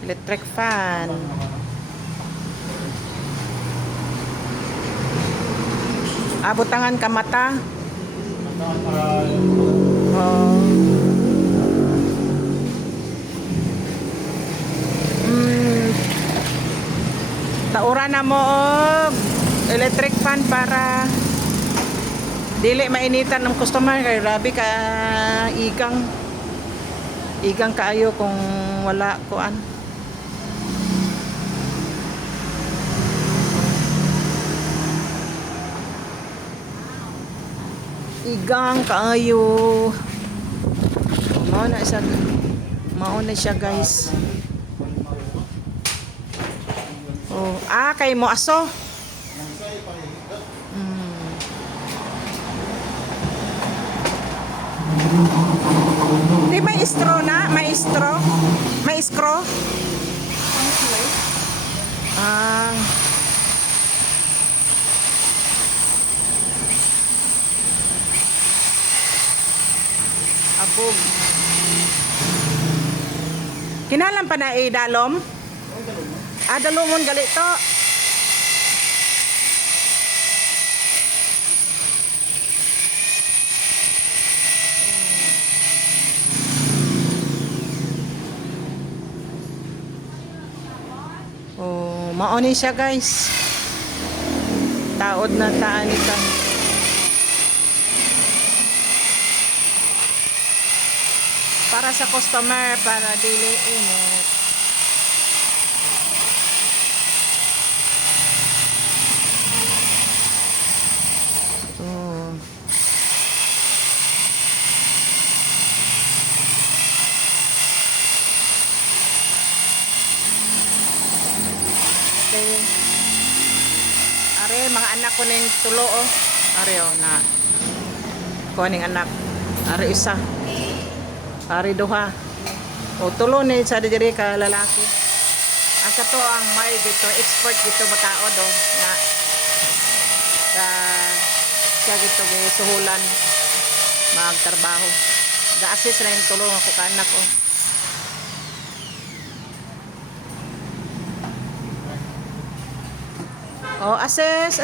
Electric fan. Abutangan ka mata. Oh. Taura na mo og electric fan para dili mainitan ng customer kay grabe ka igang kaayo kung wala kuan. Igang kaayo. Mao na siya guys. Oh, kay mo aso. Di may straw na? May straw? May straw? Ah. Abog. Kinalan pa na dalom? Dalomon galito. Oh, maoni siya guys. Taod na taanikan. Para sa customer, para dili init. Oh. Okay. Are mga anak ko ning tulo oh. Are oh na. Kuning anak. Are isa. Are duha. O tulo ni sa diri ka lalaki. Ang kato ang may dito expert dito mataod oh na sa siya dito suhulan magtrabaho. Ga-assist na yung tulong ako kanak oh. Oh, assess.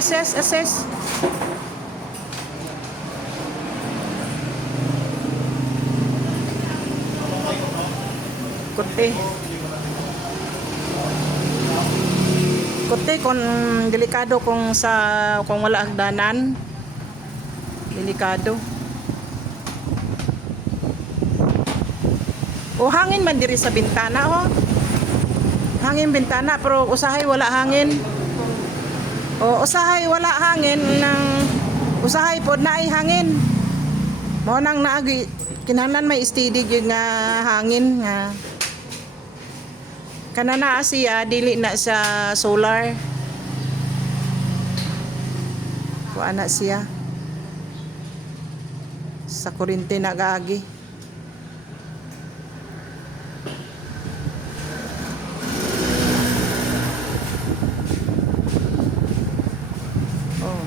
Kote kung delikado kung wala hagdanan. Delikado. O hangin man diri sa bintana oh. Hangin bintana pero usahay wala hangin. O usahay wala hangin nang usahay pod na ay hangin. Mo nang naagi kinahanglan may steady gyud nga hangin nga kanana siya dili na sa solar. Kuan na siya. Sa kuryente na gaagi. Oh.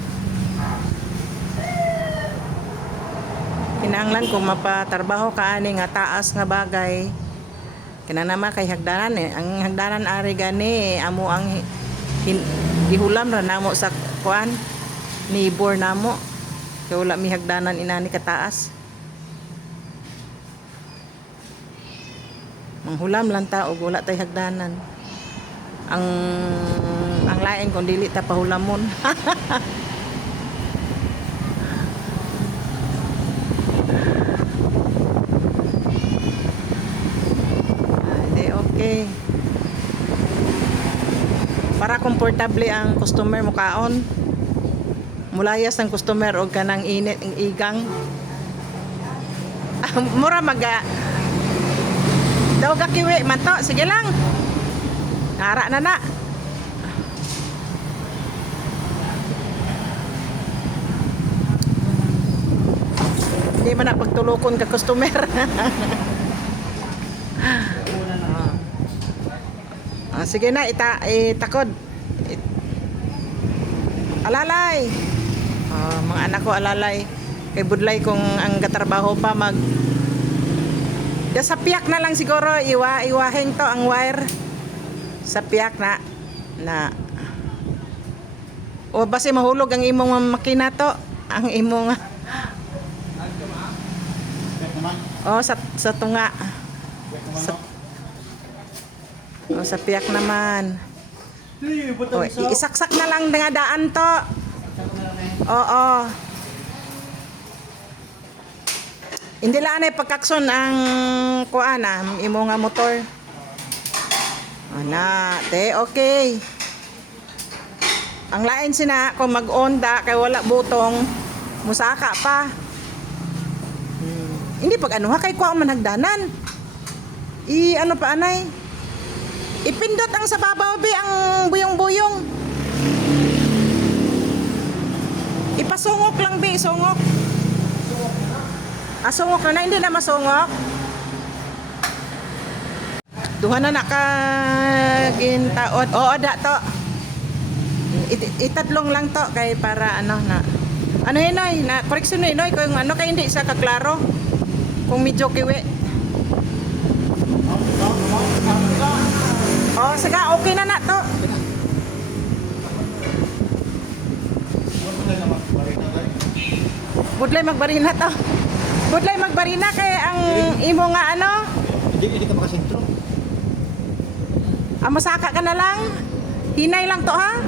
Kinahanglan kung mapatrabaho ka ani nga taas nga bagay. Kinanama kay hagdanan ang hagdanan ari gani amo ang gihulam ra namo sa kuan neighbor namo kay wala mi hagdanan inani kataas. Manghulam lang ta og wala tay hagdanan. Ang lain kung dili ta pahulamon. Okay. Para komportable ang customer mo kaon. Mulayas ang customer og kanang init ang igang. Mura maga. Daw ka kiwi man to. Sige lang. Ara na. Hindi man na pagtulokon ka customer. Sige na, itakod. Alalay. Mga anak ko alalay. Kay budlay kung ang katrabaho pa Ya sa piyak na lang siguro iwahin to ang wire. Sa piyak na o basi mahulog ang imong makina to, ang imong sa tunga. Sa piyak naman. O, isaksak na lang nga daan to. Oo. Hindi lang ay pagkakson ang kuan imo nga motor. Ana, te okay. Ang lain sina kung mag-onda kay wala butong musaka pa. Hindi pag ano ha kay kuha man hagdanan. Ano pa anay? Ipindot ang sa babaw bi ang buyong-buyong. Ipasungok lang bi, sungok. Sungok na hindi na masungok. Duha na nakagintaod. Oo, da to. Itatlong lang to kay para ano na. Ano hinoy na correction hinoy kung ano kay hindi sa kaklaro. Kung medyo kiwi. Oh, saga okay na to. Budlay magbarina to. Budlay magbarina kay ang imo nga ano? Hindi ka makasentro. Masaka ka na lang. Hinay lang to ha.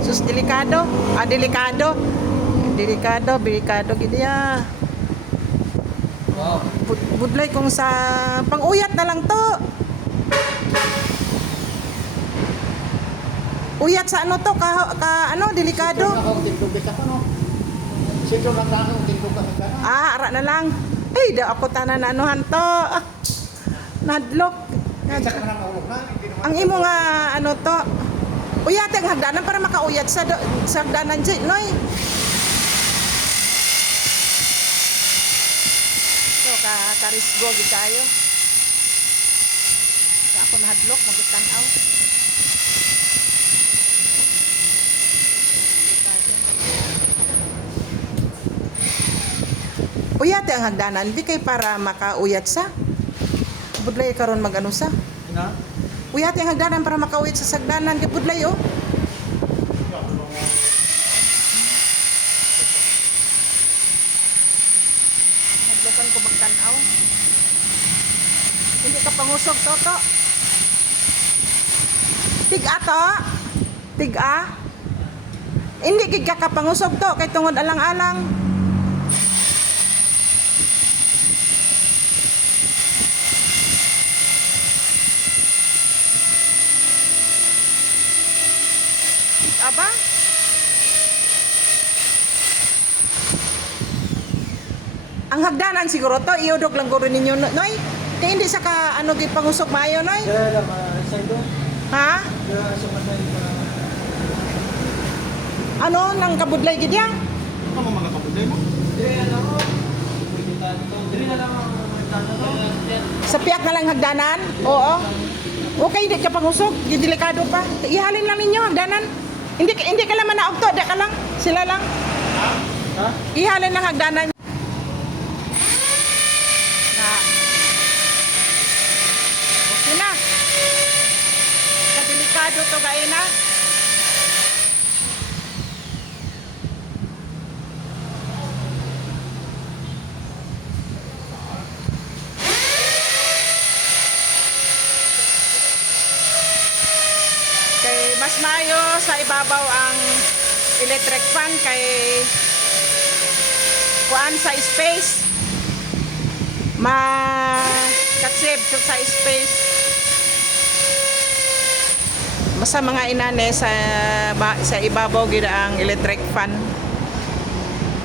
Sus delikado. Delikado. Delikado gid ya. Wow. Budlay kung sa pang-uyat na lang to. Uyat sa ano to ka ano delikado. Ara na lang. Ay, da ako tanan anuhan to. Nadlok. Ang imo nga ano to. Uyat ang hagdanan para makauyat sa hagdanan di noy. So karisgo gid kayo. Sa ako nahadlok magtanaw. Uyat ang hagdanan bi kay para makauyat sa. Budlay karon magano sa. Ina? Uyat ang hagdanan para makauyat sa sagdanan kay budlay oh. Hadlokan ko magtanaw. Hindi ka pangusog toto. Tig-a to. Tig-a. Hindi gid ka pangusog to kay tungod alang-alang. Aba? Ang hagdanan siguro to, iudog lang guro ninyo, noy. Kaya hindi sa ka, ano, gid pangusok maayo, noy. Kaya lang, sendo. Ha? Kaya sa matay pa. Ano, nang kabudlay gid ya? Ano mga kapatid mo? Dili na lang. Dili na lang ang Sa piyak na lang hagdanan? Oo. Okay, hindi ka pangusok, gid delikado pa. Ihalin lang ninyo hagdanan. Hindi ka lang manaog to, da ka lang. Sila lang. Ha? Ihalin lang hagdanan. Okay na. Kadelikado to gaya na. Kay mas maayo sa ibabaw ang electric fan kay kuan sa space. Katsib sa space. Basta mga inane sa ibabaw gid ang electric fan.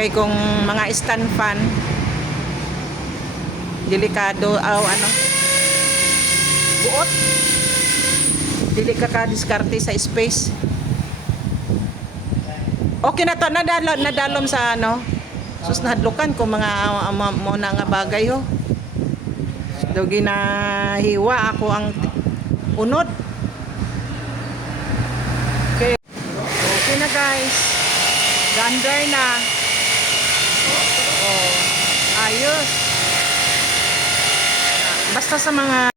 Kay kung mga stand fan delikado ano buot dili ka diskarte sa space. Okay na to nadalom sa ano sus nahadlukan ko mga muna nga bagay ho. So ginahiwa ako ang unod. Okay na guys. Gander na. Oh, ayos. Basta sa mga